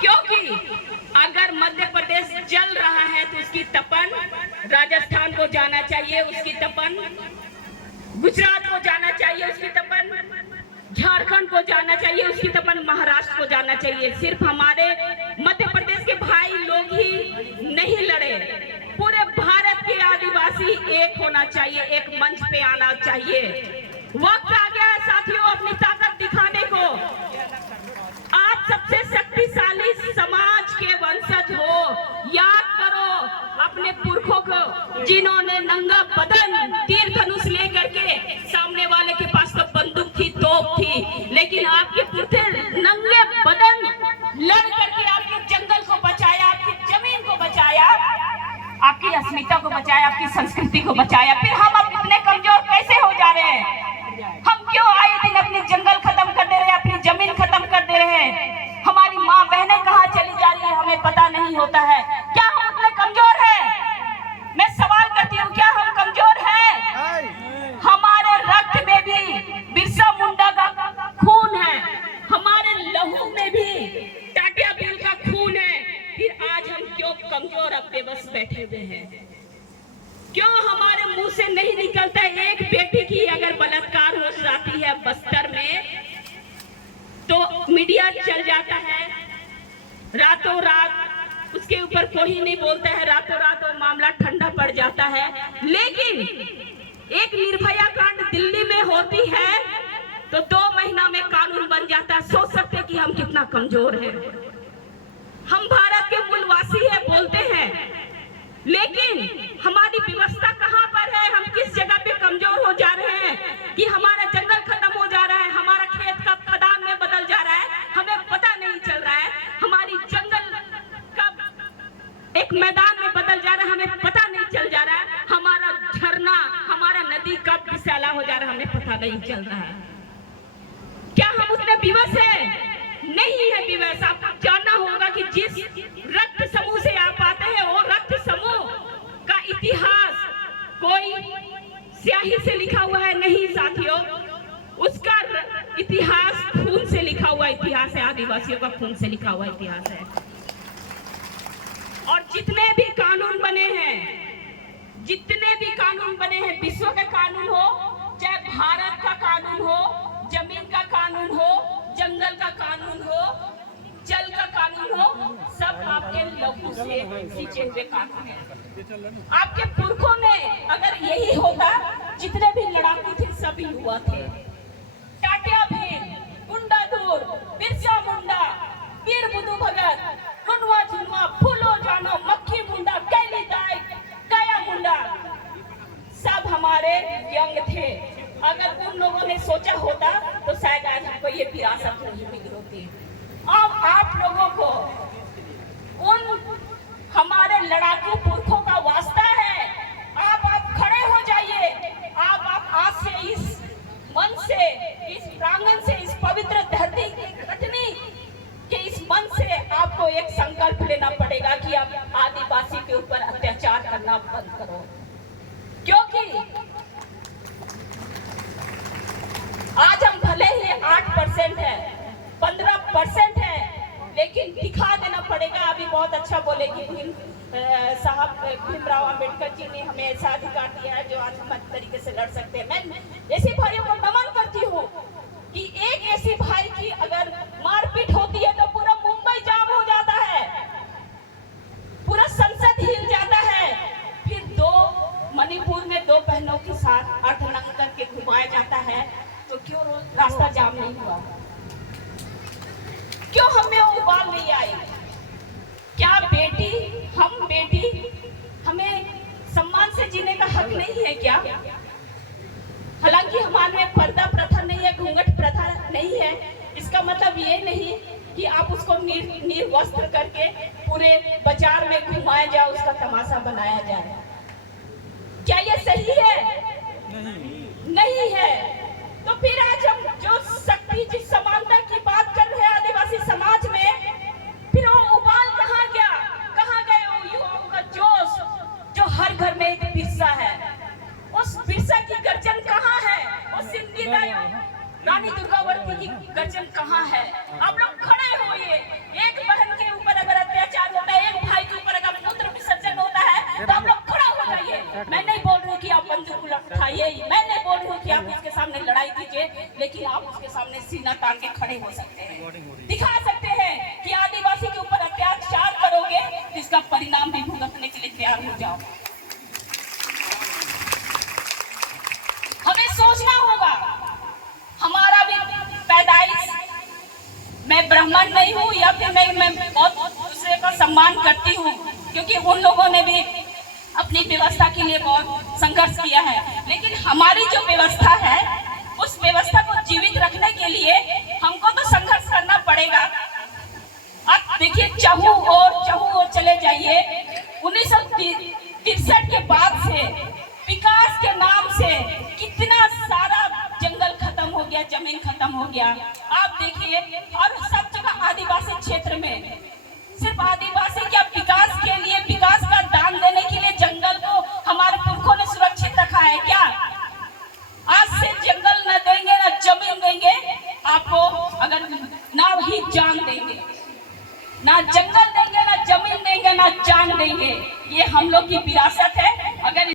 क्योंकि अगर मध्य प्रदेश जल रहा है तो उसकी तपन राजस्थान को जाना चाहिए, उसकी तपन गुजरात को जाना चाहिए, उसकी तपन झारखंड को जाना चाहिए, उसकी तपन महाराष्ट्र को जाना चाहिए। सिर्फ हमारे मध्य प्रदेश के भाई लोग ही नहीं लड़े, पूरे भारत के आदिवासी एक होना चाहिए, एक मंच पे आना चाहिए। वक्त आ गया है साथियों अपनी ताकत दिखाने को। आप सबसे शक्तिशाली समाज के वंशज हो, याद करो अपने पुरखों को जिन्होंने नंगा बदन तीर धनुष लेकर के, सामने वाले के पास तो बंदूक थी, तोप थी, लेकिन आपके पुरखे नंगे बदन लड़ करके आपके जंगल को बचाया, आपकी जमीन को बचाया, आपकी अस्मिता को बचाया, आपकी संस्कृति को बचाया। फिर हम अब इतने कमजोर कैसे हो जा रहे हैं? हम क्यों आए दिन अपने जंगल खत्म कर दे रहे हैं, अपनी जमीन खत्म कर दे रहे हैं? हमारी माँ बहनें कहाँ चली जा रही है हमें पता नहीं होता है। क्या हम उतने कमजोर हैं? मैं सवाल करती हूँ, क्या हम कमजोर हैं? हमारे रक्त में भी बिरसा मुंडा का खून है, हमारे लहू में भी टाटिया भील का खून है। फिर आज हम क्यों कमजोर अब बेबस बैठे हुए हैं? क्यों हमारे मुंह से नहीं निकलता? एक बेटी की अगर बलात्कार हो जाती है बस्तर में तो मीडिया चल जाता है, रातों रात उसके ऊपर कोई नहीं बोलता है, रातों रात वो मामला ठंडा पड़ जाता है। लेकिन एक निर्भया कांड दिल्ली में होती है तो 2 महीना में कानून बन जाता है। सोच सकते हैं कि हम कितना कमजोर हैं। हम भारत के मूलवासी हैं बोलते हैं, लेकिन हमारी व्यवस्था कहाँ पर है? हम किस जगह पे कमजोर हो जा रहे हैं कि हमारा जंगल खत्म हो जा रहा है, हमारा खेत का खदान में बदल जा रहा है, हमें पता नहीं चल रहा है। हमारी जंगल का एक मैदान में बदल जा रहा है, हमें पता नहीं चल जा रहा है। हमारा झरना, हमारा नदी कब विशाला हो जा रहा है, हमें पता नहीं चल रहा है। क्या हम उतने विवश है? नहीं है विवश। आपको जानना होगा कि जिस रक्त समूह से आप आते हैं वो रक्त समूह का इतिहास कोई स्याही से लिखा हुआ है नहीं साथियों, उसका इतिहास खून से लिखा हुआ इतिहास है, आदिवासियों का खून से लिखा हुआ इतिहास है। और जितने भी कानून बने हैं, जितने भी कानून बने हैं, विश्व का कानून हो चाहे भारत का कानून हो, जमीन का कानून हो, जंगल का कानून हो, जल का कानून हो, सब आपके लहू से खींचे हुए कानून हैं। आपके पुरखों ने अगर यही होता, जितने भी लड़ाकू थे सभी युवा थे। टाटिया भील, मुंडा दूर, बिरसा मुंडा, वीर बुद्धू भगत, रुनवा झुनवा, फूलो जानो, मक्खी मुंडा, कैली दाई, गया मुंडा, सब हमारे यंग थे। अगर उन लोगों ने सोचा होता तो शायद आज हमको ये विरासत नहीं मिली होती। अब आप लोगों को उन हमारे लड़ाकू पुरखों का वास्ता है, आप खड़े हो जाइए। आप आज से इस मन से, इस प्रांगण से, इस पवित्र धरती की घटनी के इस मन से आपको एक संकल्प लेना पड़ेगा कि आप आदिवासी के ऊपर अत्याचार करना बंद करो। क्योंकि आज हम भले ही 8% है, 15% है, लेकिन दिखा देना पड़ेगा। अभी बहुत अच्छा बोलेगी भीमराव अंबेडकर जी ने हमें ऐसा अधिकार दिया है जो आज हम अच्छे तरीके से लड़ सकते हैं। मैं ऐसे भाइयों को नमन करती हूँ कि एक ऐसी भाई की अगर मारपीट होती है तो पूरा मुंबई जाम हो जाता है, पूरा संसद हिल जाता है। फिर मणिपुर में 2 बहनों के साथ अर्धनग्न करके घुमाया जाता है, तो क्यों रास्ता जाम नहीं हुआ? क्यों हमें उबाल नहीं आई? क्या बेटी हमें सम्मान से जीने का हक नहीं है क्या? हालांकि हमारे में पर्दा प्रथा नहीं है, घूंघट प्रथा नहीं है, इसका मतलब ये नहीं कि आप उसको निर्वस्त्र करके पूरे बाजार में घुमाया जाए, उसका तमाशा बनाया जाए। क्या ये सही है? नहीं है। तो फिर आज हम जो शक्ति, जिस समानता की बात कर रहे हैं आदिवासी समाज में, फिर वो उबाल कहाँ गया? कहाँ गए वो युवाओं का जोश जो हर घर में एक बिरसा है? उस बिरसा की गर्जन कहाँ है? वो सिंधी रानी दुर्गावती की गर्जन कहाँ है? आप लोग खड़े होइए, एक बहन में मैं बहुत दूसरे का सम्मान करती हूँ, क्योंकि उन लोगों ने भी अपनी व्यवस्था के लिए बहुत संघर्ष किया है। लेकिन हमारी जो व्यवस्था है, उस व्यवस्था को जीवित रखने के लिए हमको तो संघर्ष करना पड़ेगा। अब देखिए, चाहू और चले जाइए, 1963 के बाद से विकास के नाम से कितना सारा जंगल खत्म हो गया, जमीन खत्म हो गया। आप देखिए, और सब जगह आदिवासी क्षेत्र में सिर्फ आदिवासी क्या, विकास के लिए, विकास का दान देने के लिए जंगल को हमारे पुरखों ने सुरक्षित रखा है क्या? आज से जंगल न देंगे, न जमीन देंगे आपको, अगर ना ही जान देंगे, ना जंगल देंगे, ना जमीन देंगे, ना जान देंगे। ये हम लोग की विरासत है। अगर